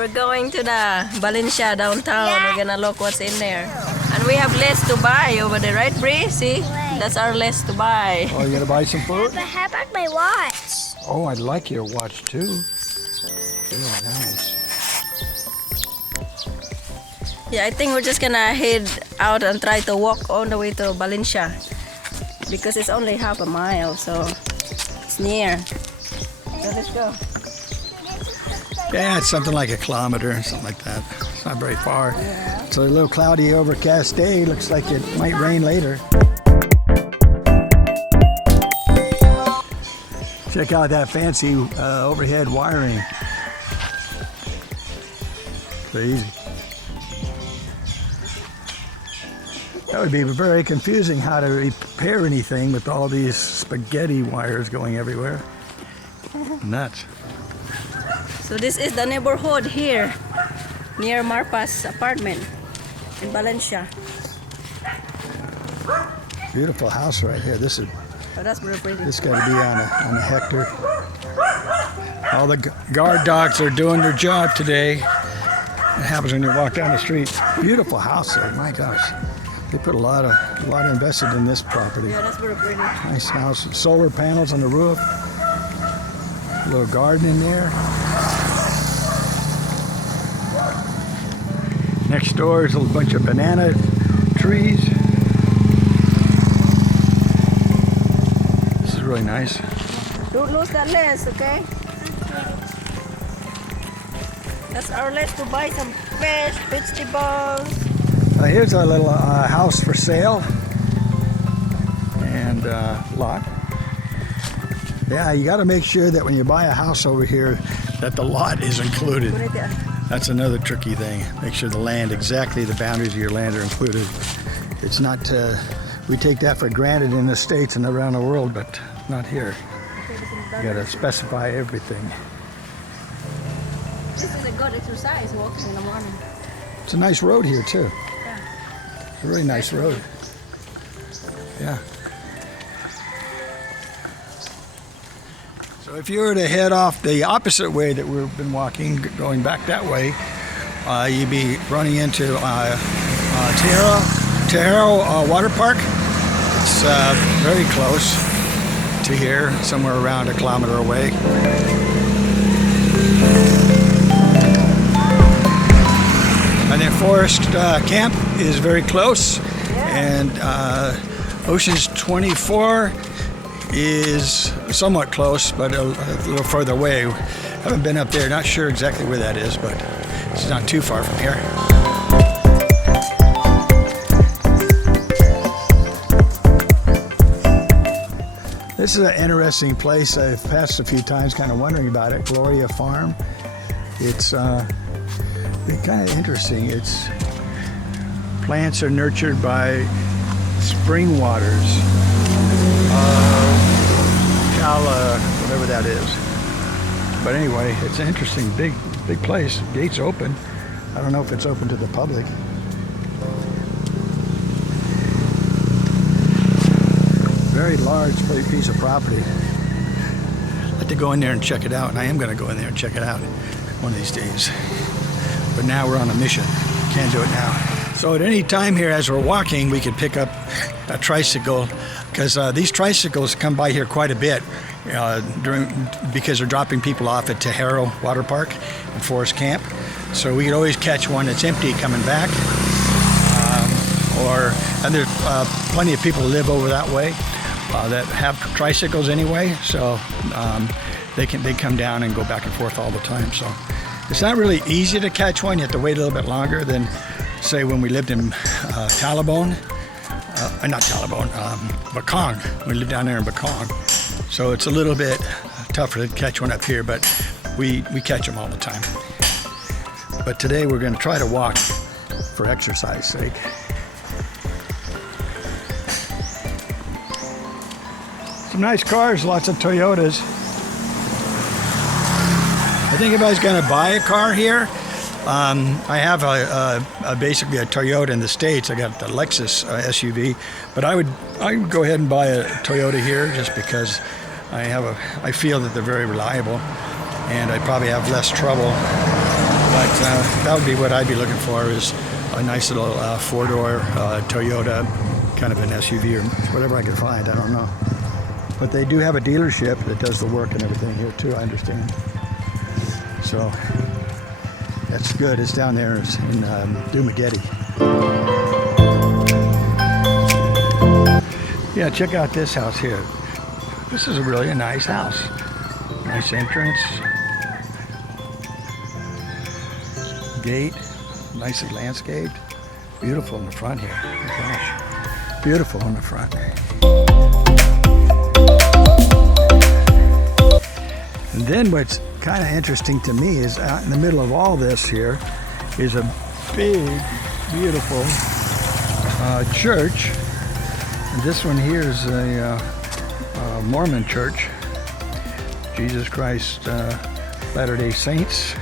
We're going to the Valencia downtown. We're gonna look what's in there. And we have less to buy over there, right, Bree? See? That's our less to buy. Oh, you gonna buy some food? But how about my watch? Oh, I'd like your watch too. Very nice. Yeah, I think we're just gonna head out and try to walk all the way to Valencia. Because it's only half a mile, so it's near. So let's go. Yeah, it's something like a kilometer, something like that. It's not very far. Yeah. It's a little cloudy, overcast day. Looks like it might rain later. Check out that fancy overhead wiring. Crazy. That would be very confusing how to repair anything with all these spaghetti wires going everywhere. Nuts. So this is the neighborhood here, near Marpa's apartment in Valencia. Beautiful house right here. This is. Oh, that's very pretty. This got to be on a hectare. All the guard dogs are doing their job today. It happens when you walk down the street. Beautiful house there. My gosh, they put a lot invested in this property. Yeah, that's very pretty. Nice house. Solar panels on the roof. A little garden in there. Next door is a bunch of banana trees. This is really nice. Don't lose that lens, okay? That's our lens to buy some fish, vegetables. Here's our little house for sale and lot. Yeah, you got to make sure that when you buy a house over here that the lot is included. Put it there. That's another tricky thing. Make sure the land, exactly the boundaries of your land are included. It's not, we take that for granted in the States and around the world, but not here. You gotta specify everything. This is a good exercise, walking in the morning. It's a nice road here too. Yeah. A really nice road. Yeah. So if you were to head off the opposite way that we've been walking, going back that way, you'd be running into Tejero Water Park. It's very close to here, somewhere around a kilometer away. And then Forest Camp is very close, and Oceans 24 is somewhat close, but a little further away. Haven't been up there, not sure exactly where that is, but it's not too far from here. This is an interesting place. I've passed a few times kind of wondering about it. Gloria Farm. It's kind of interesting. It's plants are nurtured by spring waters. Whatever that is. But anyway, it's an interesting big place. Gates open. I don't know if it's open to the public. Very large piece of property. I'd like to go in there and check it out, and I am going to go in there and check it out one of these days. But now we're on a mission. Can't do it now. So at any time here as we're walking, we could pick up a tricycle, because these tricycles come by here quite a bit because they're dropping people off at Tejero Water Park and Forest Camp. So we could always catch one that's empty coming back. And there's plenty of people who live over that way that have tricycles anyway, so they come down and go back and forth all the time. So it's not really easy to catch one. You have to wait a little bit longer than, say, when we lived in Talibon. Not Talibon, Bakong. We lived down there in Bakong. So it's a little bit tougher to catch one up here, but we catch them all the time. But today we're going to try to walk for exercise sake. Some nice cars, lots of Toyotas. I think if I was going to buy a car here, I have basically a Toyota in the States. I got the Lexus SUV, but I would go ahead and buy a Toyota here just because I feel that they're very reliable, and I probably have less trouble But that would be what I'd be looking for, is a nice little four-door Toyota, kind of an SUV or whatever I could find. I don't know. But they do have a dealership that does the work and everything here too, I understand. So that's good. It's down there in Dumageddon. Yeah, check out this house here. This is really a nice house. Nice entrance. Gate. Nicely landscaped. Beautiful in the front here. Oh my gosh. Beautiful in the front. And then what's kind of interesting to me is out in the middle of all this here is a big, beautiful church. And this one here is a Mormon church. Jesus Christ Latter-day Saints.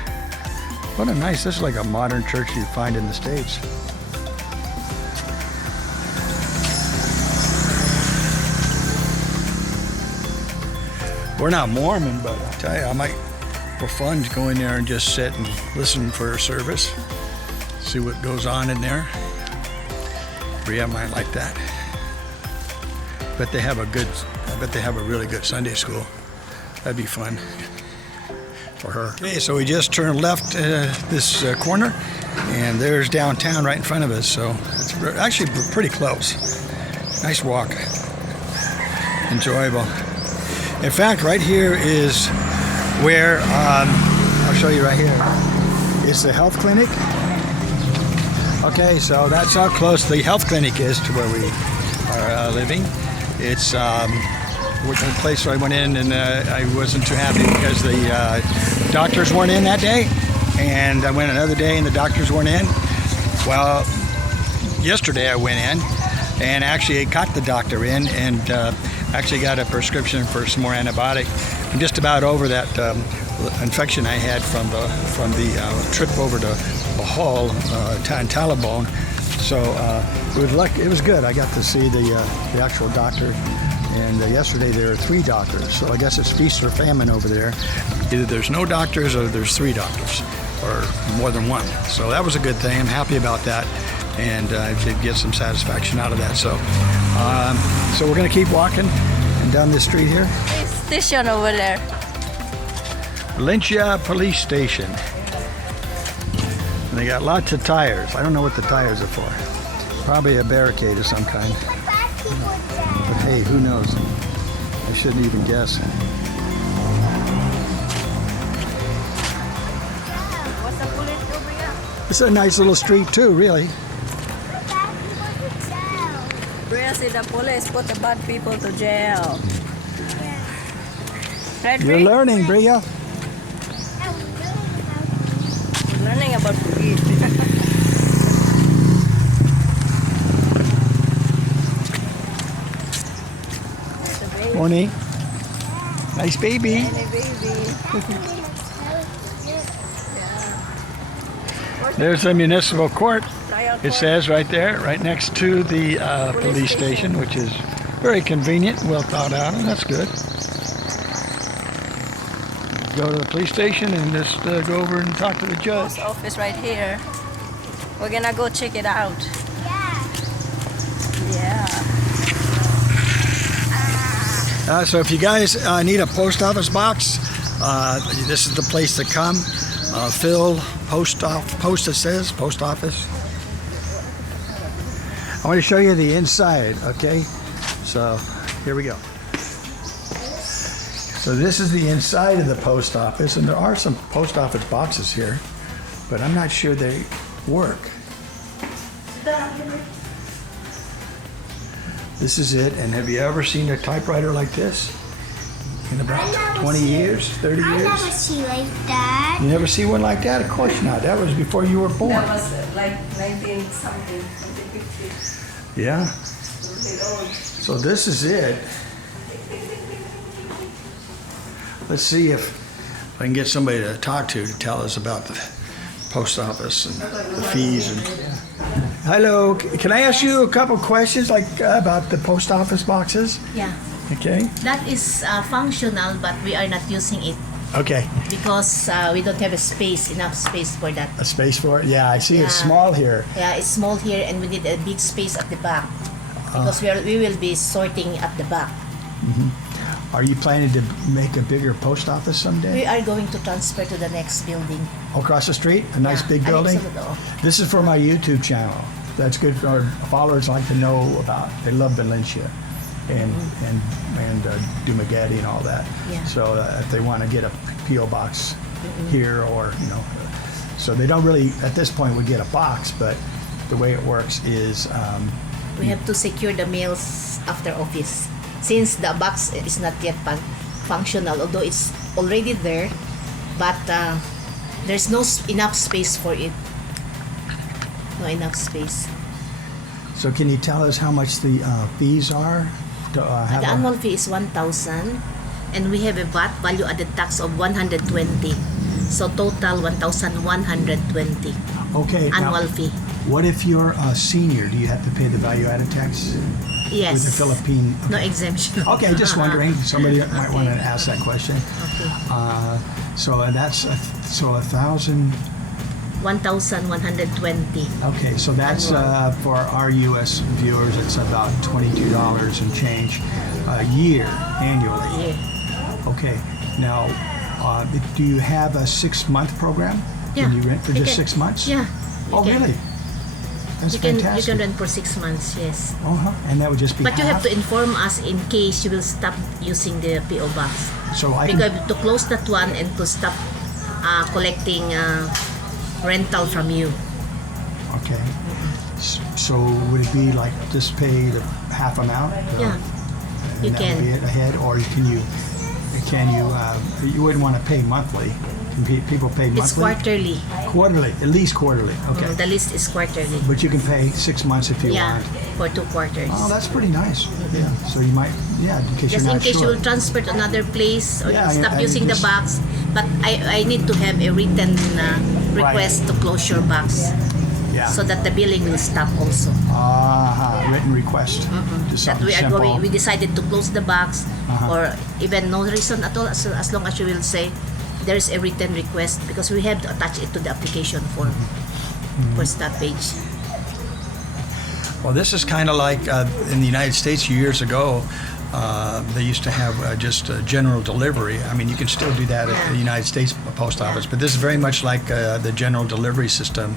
What a nice, this is like a modern church you find in the States. We're not Mormon, but I'll tell you, I might, for fun, go in there and just sit and listen for a service. See what goes on in there. Bria might like that. But they have a good, I bet they have a really good Sunday school. That'd be fun for her. Okay, so we just turned left this corner, and there's downtown right in front of us. So it's actually pretty close. Nice walk. Enjoyable. In fact, right here is where, I'll show you right here. It's the health clinic. Okay, so that's how close the health clinic is to where we are living. It's a place where I went in, and I wasn't too happy because the doctors weren't in that day. And I went another day and the doctors weren't in. Well, yesterday I went in and actually got the doctor in, and actually got a prescription for some more antibiotic. I'm just about over that infection I had from the trip over to Bahal, Talibon. So it was good. I got to see the actual doctor, and yesterday there were 3 doctors. So I guess it's feast or famine over there. Either there's no doctors or there's 3 doctors, or more than one. So that was a good thing. I'm happy about that, and I did get some satisfaction out of that. So so we're going to keep walking and down this street here. Station over there. Valencia Police Station. And they got lots of tires. I don't know what the tires are for. Probably a barricade of some kind. But hey, who knows? I shouldn't even guess. What's the police over here? It's a nice little street too, really. Bria said the police put the bad people to jail. Right, You're Bria? learning, Bria. Learning about weed. Morning. Nice baby. Any baby. There's the municipal court. It says right there, right next to the police station, which is very convenient, well thought out, and that's good. Go to the police station and just go over and talk to the judge. Post office right here. We're gonna go check it out. Yeah. So if you guys need a post office box, this is the place to come. Fill post, it says, post office. I want to show you the inside, okay? So here we go. So this is the inside of the post office, and there are some post office boxes here, but I'm not sure they work. This is it, and have you ever seen a typewriter like this? In about 20 years, 30 years? I never see like that. You never see one like that? Of course not. That was before you were born. That was like 19-something, 1950. Yeah. Something old. So this is it. Let's see if I can get somebody to talk to tell us about the post office and the fees. And hello, can I ask you a couple questions about the post office boxes? Yeah, Okay. that is functional, but we are not using it Okay. Because we don't have enough space for that. A space for it? Yeah, I see it's Yeah. small here. Yeah, it's small here, and we need a big space at the back because we will be sorting at the back. Are you planning to make a bigger post office someday? We are going to transfer to the next building. Across the street? A nice Yeah, big building? Absolutely. This is for my YouTube channel. That's good for our followers like to know about. They love Valencia and Dumaguete and all that. Yeah. So if they want to get a P.O. box here or, so they don't really, at this point, would get a box, but the way it works is We have to secure the mails after office. Since the box is not yet functional, although it's already there, but there's enough space for it. No enough space. So can you tell us how much the fees are? To, have The annual fee is 1,000, and we have a VAT value-added tax of 120. So total 1,120 okay, now, annual fee. what if you're a senior? Do you have to pay the value-added tax? Yes. With the Philippine... No exemption. Okay, just wondering. Somebody might want to ask that question. Okay. So that's so 1,000. 1,120. Okay, so that's for our U.S. viewers. It's about $22 and change a year annually. Yeah. Okay, now do you have a 6-month program? Yeah. Can you rent for You just can- 6 months? Yeah. Oh, really? That's You can fantastic. rent for 6 months, yes. And that would just be But you have half? to inform us in case you will stop using the PO box. So I can... Because to close that one and to stop collecting rental from you. Okay. So would it be like just pay the half amount? Yeah. And You that can. would be it ahead, or you wouldn't want to pay monthly? Can people pay monthly? It's quarterly. Quarterly, at least quarterly. Okay. The list is quarterly. But you can pay 6 months if you Yeah, want. for 2 quarters. Oh, that's pretty nice. Yeah. So you might, in case Just you're in not case sure. you will transfer to another place or Yeah, you stop and using the just- box. But I need to have a written request to close your box Yeah. so that the billing will stop also. Written request. Just That something we are simple. going, we decided to close the box Uh-huh. or even no reason at all, as long as you will say there is a written request, because we have to attach it to the application form for stoppage. Well, this is kind of like in the United States years ago. They used to have just general delivery. I mean, you can still do that at the United States Post Office, but this is very much like the general delivery system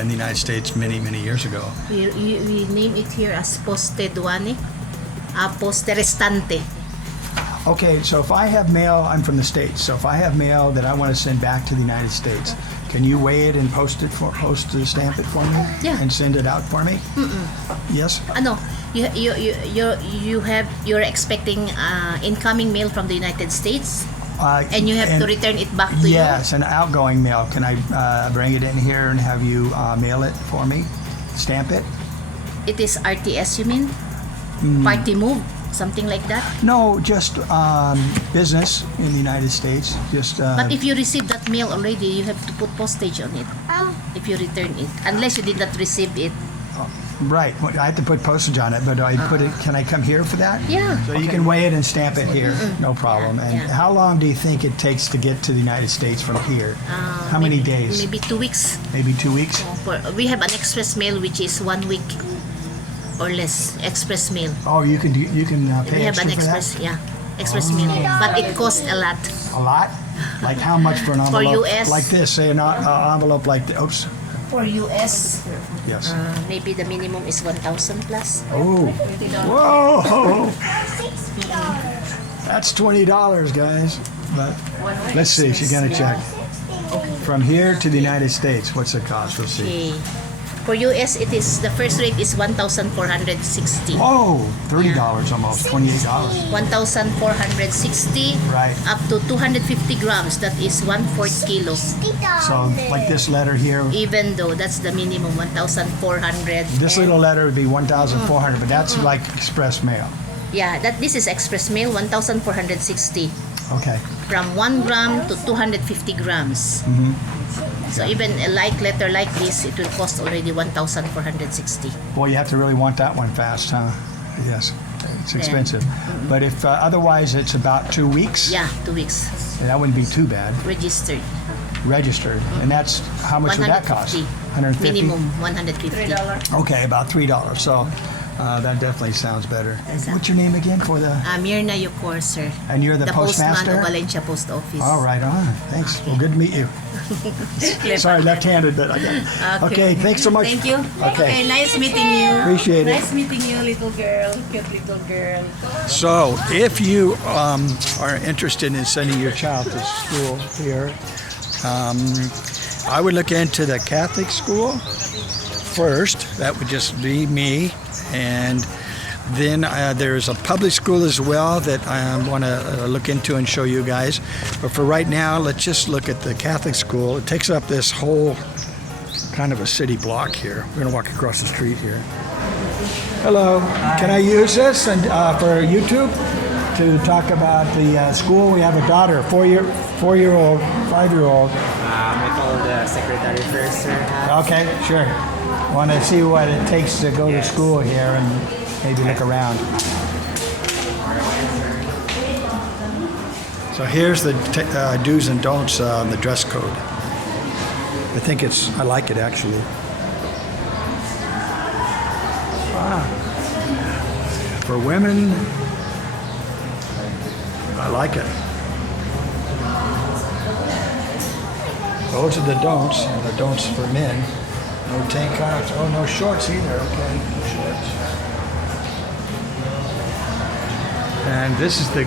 in the United States many years ago. We name it here as poste duane, poste restante. Okay, so if I have mail, I'm from the States, so if I have mail that I want to send back to the United States, can you weigh it and stamp it for me? Yeah. And send it out for me? Yes? Ano, you're expecting incoming mail from the United States, and you have to return it back to you. Yes, an outgoing mail. Can I bring it in here and have you mail it for me? Stamp it? It is RTS, you mean? Party move, something like that. No, just business in the United States. Just. But if you receive that mail already, you have to put postage on it. If you return it, unless you did not receive it. Right, well, I have to put postage on it, but do I put it? Can I come here for that? Yeah. So you can weigh it and stamp it here, no problem. And Yeah. how long do you think it takes to get to the United States from here? How many days? Maybe 2 weeks. Maybe 2 weeks. We have an express mail which is 1 week or less. Express mail. Oh, you can pay We have extra an for express, that? express mail, but it costs a lot. A lot? Like how much for an envelope? US? Like this, say an envelope like this. Oops. For US, Yes. maybe the minimum is 1,000 plus. Oh. Whoa. That's $20, guys. But let's see. She's gonna check. From here to the United States, what's the cost? We'll see. Okay. For US, it is the first rate is 1,460. Oh, $30 almost, $28. 1,460 Right. up to 250 grams. That is 1/4 kilo. So like this letter here, Even though that's the minimum, 1,400. this little letter would be 1,400, but that's like express mail. Yeah, this is express mail, 1,460. Okay. From 1 gram to 250 grams. So even a light letter like this, it will cost already 1,460. Boy, you have to really want that one fast, huh? Yes. It's expensive. But if otherwise it's about 2 weeks, Yeah, 2 weeks. that wouldn't be too bad. Registered. Registered. And that's, how much would that cost? 150? Minimum 150. Okay, about $3. So that definitely sounds better. Exactly. What's your name again for the... Mirna Yukor, sir. And you're the postman postmaster? of Valencia Post Office. All right, on. Thanks. Well, good to meet you. Sorry, left-handed, but I got it. Okay, thanks so much. Thank you. Okay. Nice meeting you. Appreciate it. Nice meeting you, little girl. Cute little girl. So, if you are interested in sending your child to school here, I would look into the Catholic school first. That would just be me. And then there's a public school as well that I want to look into and show you guys. But for right now, let's just look at the Catholic school. It takes up this whole kind of a city block here. We're going to walk across the street here. Hello. Hi. Can I use this and for YouTube to talk about the school? We have a daughter, 4-year-old, 5-year-old. I call the secretary first, sir. Okay, sure. Want to see what it takes to go to school here and maybe look around. So here's the do's and don'ts on the dress code. I like it actually. For women, I like it. Those are the don'ts, and the don'ts for men. No tank tops. Oh, no shorts either. Okay, no shorts. And this is the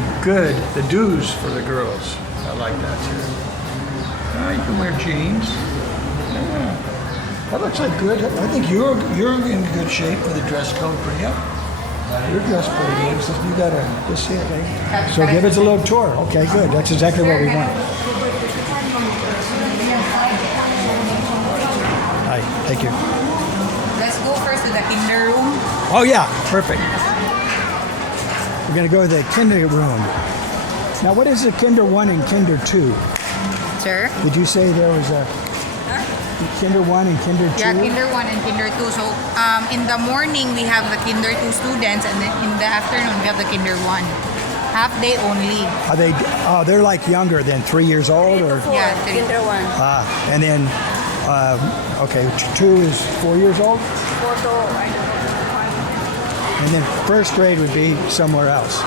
do's for the girls. I like that too. You can wear jeans. Yeah. That looks like good. I think you're in good shape for the dress code, Priya. You're dressed pretty good. So you got to see it. Okay? So give us a little tour. Okay, good. That's exactly what we want. Hi, thank you. Let's go first to the kinder room. Oh yeah, perfect. We're gonna go to the kinder room. Now, what is the kinder 1 and kinder 2? Sir? Did you say there was a kinder 1 and kinder 2? Yeah, kinder 1 and kinder 2. So, in the morning, we have the kinder 2 students, and then in the afternoon, we have the kinder 1. Half day only. Are they? Oh, they're like younger than 3 years old, or? Yeah, Kinder 1. And then, okay, 2 is 4 years old, 4 to, I don't know. and then first grade would be somewhere else.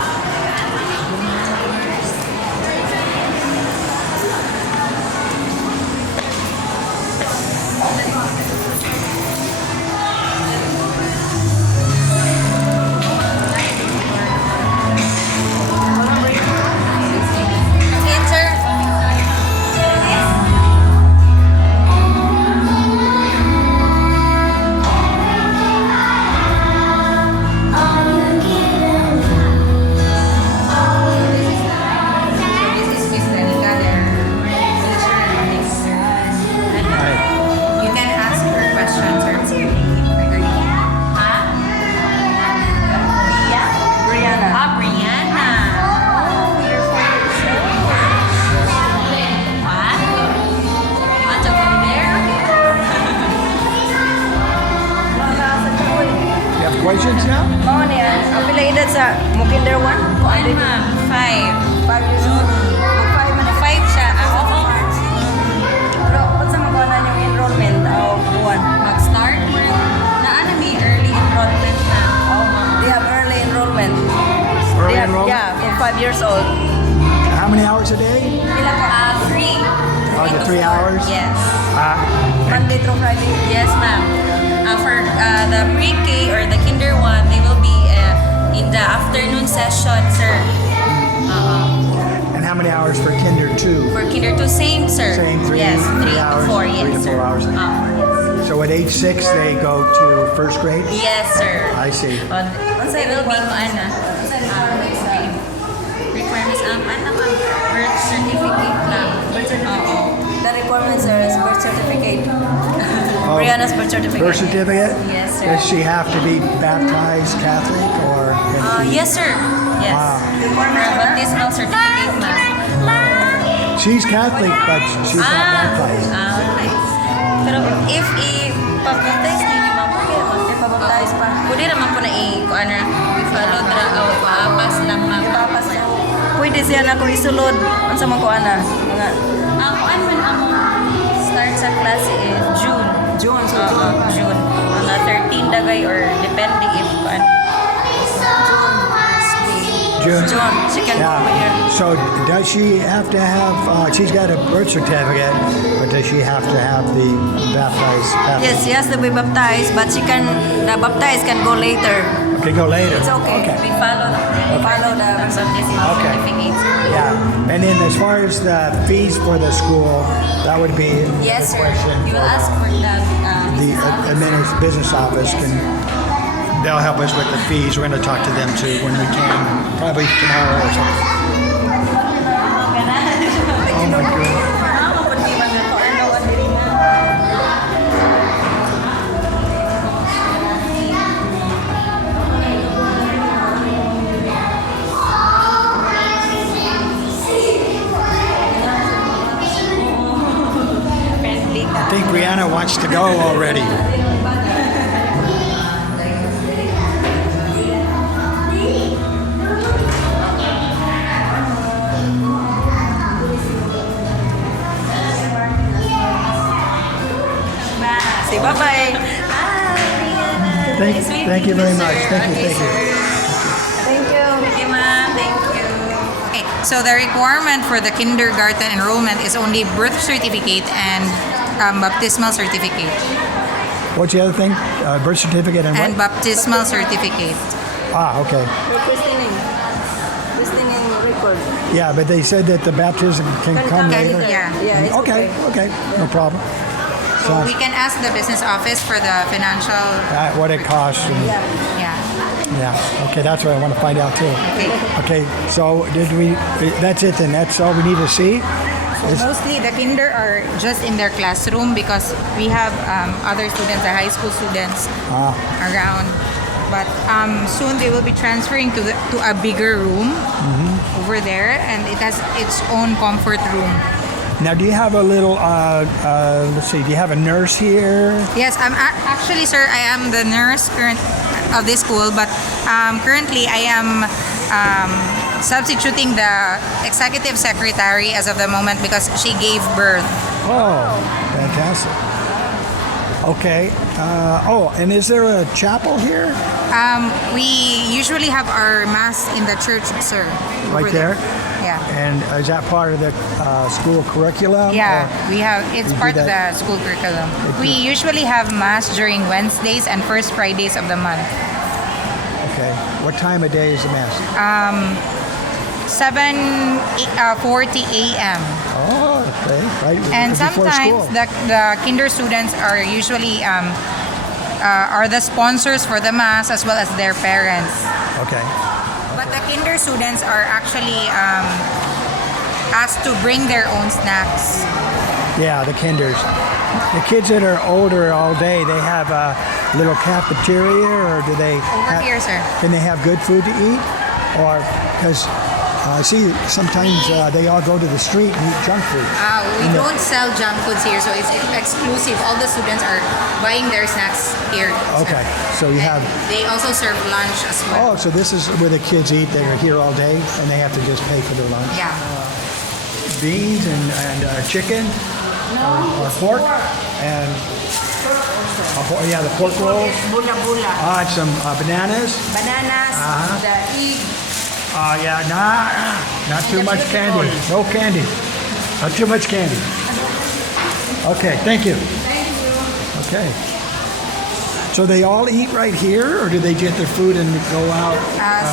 Questions now? Oo niya. Ang pila edad sa mo kinder 1? Ano ma'am? 5. 5 years old. Mag 5 man. 5 siya. Oo. Pero kung sa magawa na yung enrollment, buwan. Mag-start. Na may early enrollment na. They have early enrollment. Early They have, enrollment? yeah, from 5 years old. How many hours a day? Pila ka? 3. Oh, the 3 hours? Yes. Monday through Friday. Yes, ma'am. For the pre-K or the kinder 1, they will be in the afternoon session, sir. And how many hours for kinder 2? For kinder 2, same, sir. Same, 3 yes, 3 hours, to 4, yes, 3 to 4 sir. hours. Yes. So at age 6, they go to first grade? Yes, sir. I see. They will be requirements, ano ma'am? Birth certificate lang. The requirements are birth certificate. Brianna's birth certificate. Birth certificate? Yes, sir. Does she have to be baptized Catholic or? can she- Yes, sir. Yes. Baptismal certificate, ma'am. She's Catholic, but she's not baptized. Okay. Pero if i-pag-baptize niyo, ma'am, Ipabaptize pa. pwede naman po na i-ano, follow dra paapas lang na. Ipapas na. Pwede siya na ko isulod. Ang sa mga kuana. Mga Ako man amo start sa klase June. June. So, June. Mga 13 dagay or depende if kuan. June. June. She can go over here. So does she have to have, she's got a birth certificate, but does she have to have the baptized? Yes, she has to be baptized, but she can, the baptized can go later. Okay, go later. It's okay. We follow the Okay. certificates. Yeah, and then as far as the fees for the school, that would be Yes, the sir. question. You will ask for that. The business office can, they'll help us with the fees. We're going to talk to them too when we can, probably tomorrow or something. Oh my God. I think Brianna wants to go already. Say bye-bye. Thank you very much. Thank you. Thank you. Okay, ma'am. Thank you. Okay, so the requirement for the kindergarten enrollment is only birth certificate and baptismal certificate. What's the other thing? Birth certificate and And what? baptismal certificate. Ah, okay. Christine record. Yeah, but they said that the baptism can come later. Yeah. Yeah, it's Okay, no problem. So Sounds, we can ask the business office for the financial. what it costs. And, Yeah. Yeah. yeah, okay, that's what I want to find out too. Okay. Okay, so that's it then. That's all we need to see? Is- Mostly the kinder are just in their classroom because we have other students, the high school students around. But soon they will be transferring to a bigger room over there, and it has its own comfort room. Now, do you have a little, let's see, do you have a nurse here? Yes, actually, sir, I am the nurse of this school, but currently I am substituting the executive secretary as of the moment because she gave birth. Oh, fantastic. Okay. And is there a chapel here? We usually have our mass in the church, sir. Right over there? Yeah. And is that part of the school curriculum? Yeah, or- we have. It's we do part of that- the school curriculum. We usually have mass during Wednesdays and first Fridays of the month. Okay. What time of day is the mass? 7:40 a.m. Oh, okay. Right. And before sometimes school. the kinder students are usually are the sponsors for the mass as well as their parents. Okay. But the kinder students are actually asked to bring their own snacks. Yeah, the kinders. The kids that are older all day, they have a little cafeteria, or do they? Over here, sir. Can they have good food to eat? Or because I see sometimes they all go to the street and eat junk food. We don't sell junk foods here, so it's exclusive. All the students are buying their snacks here. Okay, so you have. They also serve lunch as well. Oh, so this is where the kids eat that are here all day, and they have to just pay for their lunch. Yeah. Beans and chicken or pork and yeah, the pork rolls. Bula bula. And some bananas. Bananas, the egg. Yeah, not too much candy. No candy. Not too much candy. Okay, thank you. Okay. So they all eat right here, or do they get their food and go out?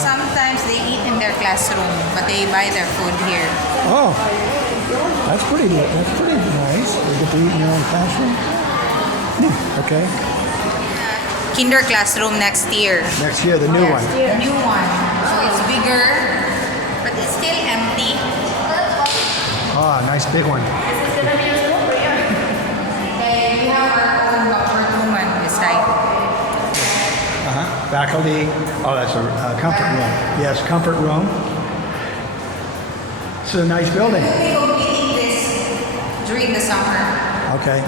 Sometimes they eat in their classroom, but they buy their food here. Oh, that's pretty nice. They get to eat in their own classroom. Okay. Kinder classroom next year. Next year, the new one. The new one. So it's bigger, but it's still empty. Oh, nice big one. And we have our own comfort room on this side. Faculty. Oh, that's a comfort room. Yes, comfort room. It's a nice building. We'll be completing this during the summer Okay.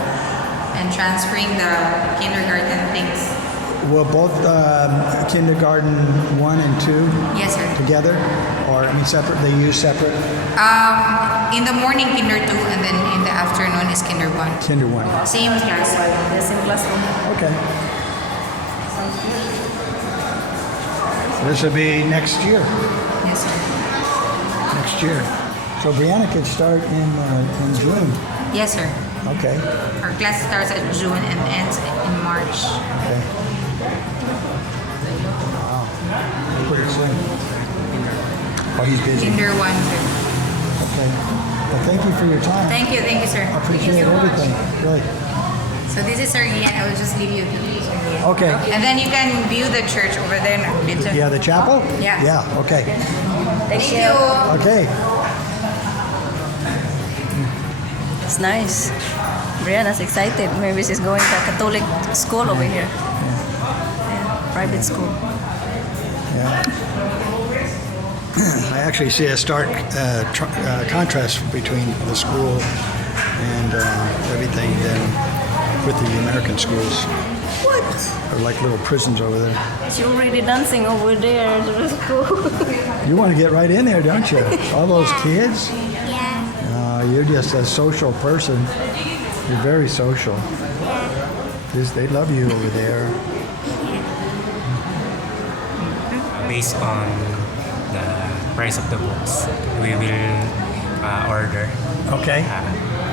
and transferring the kindergarten things. will both kindergarten 1 and 2 Yes, sir. together? Or, I mean, separate? They use separate? In the morning, kinder 2, and then in the afternoon is kinder 1. Kinder 1. Same class. The same classroom. Okay. This will be next year. Yes, sir. Next year. So Brianna could start in June. Yes, sir. Okay. Our class starts at June and ends in March. Okay. Wow. Pretty soon. Oh, he's busy. Kinder 1, sir. Okay. Well, thank you for your time. Thank you, sir. I appreciate everything. Really. So this is Sir Ian. I will just leave you to Sir Ian. Okay. And then you can view the church over there. Yeah, the chapel? Yeah. Yeah, okay. Thank you. Okay. It's nice. Brianna's excited. Maybe she's going to Catholic school over here. Yeah, private school. Yeah. I actually see a stark contrast between the school and everything than with the American schools. What? They're like little prisons over there. She's already dancing over there to the school. You want to get right in there, don't you? All those kids? Yeah. You're just a social person. You're very social. They love you over there. Based on the price of the books, we will order. Okay.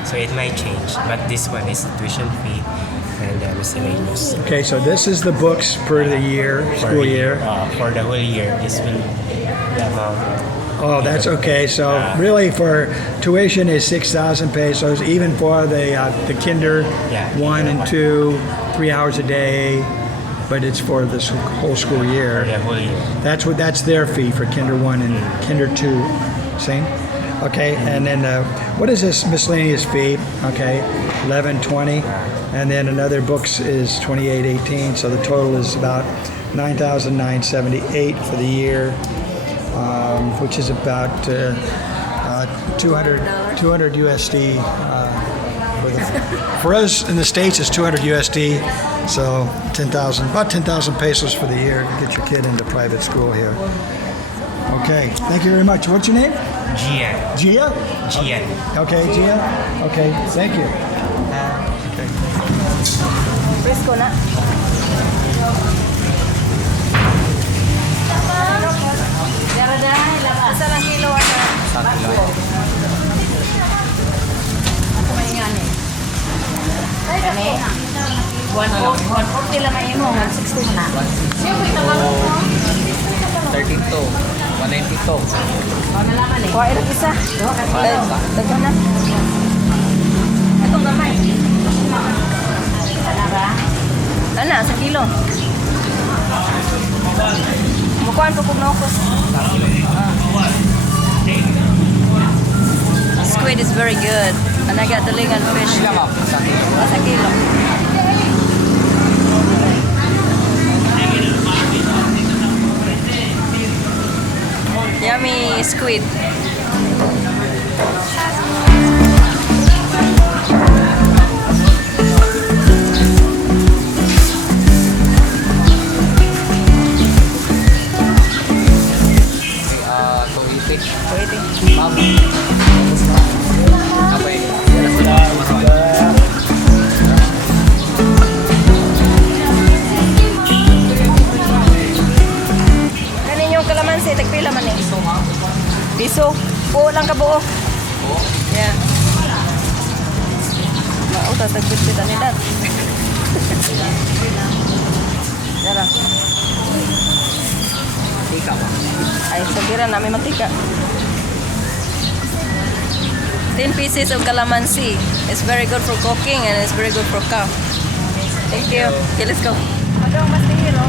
So it might change, but this one is tuition fee and miscellaneous. Okay, so this is the books per the year, school year. For the whole year, this will the amount. Oh, that's okay. So really, for tuition is 6,000 pesos, even for the kinder 1 and 2, 3 hours a day. But it's for the whole school For year. the whole year. That's their fee for kinder 1 and kinder 2. Same. Okay, and then what is this miscellaneous fee? Okay, 11.20, and then another books is 28.18. So the total is about 9,978 for the year, which is about 200 USD. For us in the States, it's 200 USD. So about 10,000 pesos for the year to get your kid into private school here. Okay, thank you very much. What's your name? Gian. Gia? Gian. Okay, Gia. Okay, thank you. Okay. Fresco na. Isa lang kilo ano? Ako may nga ni. Kani? 140 lang ay mo, 160 na. 32, 192. Kuha ilang isa. Daghan na. Itong gamay. Ana, sa kilo. Mukuhan po kung naukos. Squid is very good. And I got the lingan fish. Sa kilo. Yummy squid. Ma'am. Apa ya? Kanin yung kalamansi, tagpila man eh. Piso. Buo lang ka buo. Yeah. Mauta, tagpita ni Dad. Dara. Ika ma'am. Ay, sabiran namin mantika. 10 pieces of calamansi. It's very good for cooking and it's very good for cow. Thank you. Okay, let's go. Madong mas hero.